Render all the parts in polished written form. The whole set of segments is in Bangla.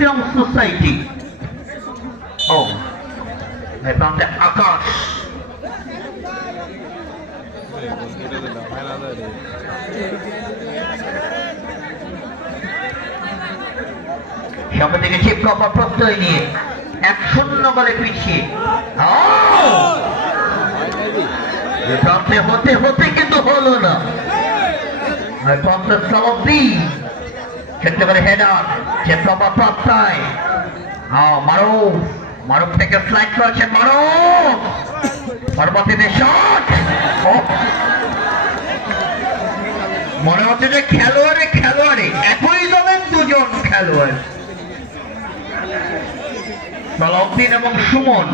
Young Society. Oh, I found the Akash. সামনে থেকে চিপ কপার প্রত্যয় নিয়ে 1-0 গোলে পিছিয়ে হতে হতে কিন্তু হলো না। ক্ষেত্রে করে হেডার চিপ কপার প্রত্যয় মারুফ থেকে স্লাইড করেছে মারুফ পরবর্তীতে শট। মনে হচ্ছে যে খেলোয়াড়ে একই দলের দুজন খেলোয়াড় সালাউদ্দিন এবং সুমন।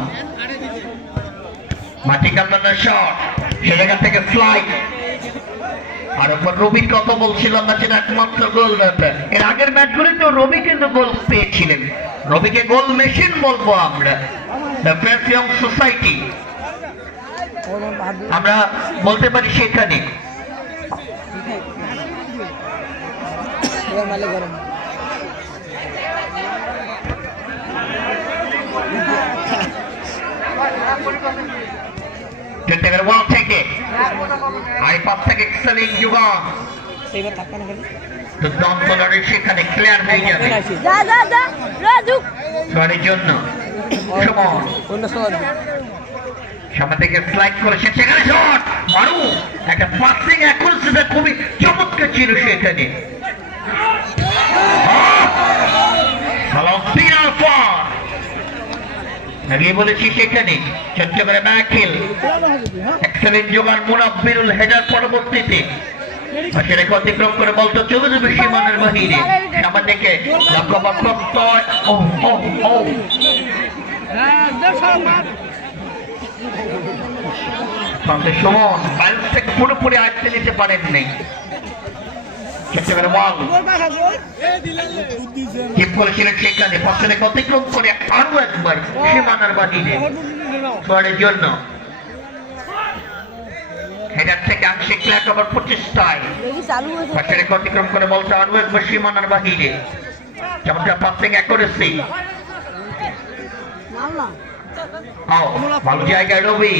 মাটি কান্নার শট সে জায়গা থেকে ফ্লাইট আর ওপর রবির কথা বলছিলাম না যেটা একমাত্র গোল ব্যাপার। এর আগের ম্যাচগুলি তো রবি কিন্তু গোল পেয়েছিলেন, রবিকে গোল মেশিন বলবো আমরা। দ্য ফ্রেন্ডস ইয়ং সোসাইটি আমরা বলতে পারি সেখানে ওয়াল থেকে আইপাস থেকে এক্সেলিং যুবক সেখানে ক্লিয়ার হয়ে যাবে জন্য সামনে থেকে স্লাইড করেছে সেখানে শট মারু একটা পাসিং অ্যাকুরেসিটা খুবই চমৎকার ছিল সেখানে। আগে বলেছি সেখানে চট্টগ্রামে ম্যাকেল এক্সেলেন্ট জোগান মুনাব্বিরুল হেডার পরবর্তীতে সেটাকে অতিক্রম করে বলতো চলে যাবে সীমানার বাহিরে। সামনে থেকে লক্ষ্যপাত প্রত্যয় সুমন বাইরে থেকে পুরোপুরি আটকে নিতে পারেননি। সেখানে পথে অতিক্রম করে আরো একবার সীমানার বাহিরে জন্য হেডার থেকে আংশিক ল্যাক আবার প্রচেষ্টায় অতিক্রম করে বলতে আরো একবার সীমানার বাহিরে যেমনটা পাসিং অ্যাকুরেসি। ভালো জায়গায় রবি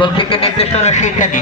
গোল থেকে নির্দেশনা সেখানে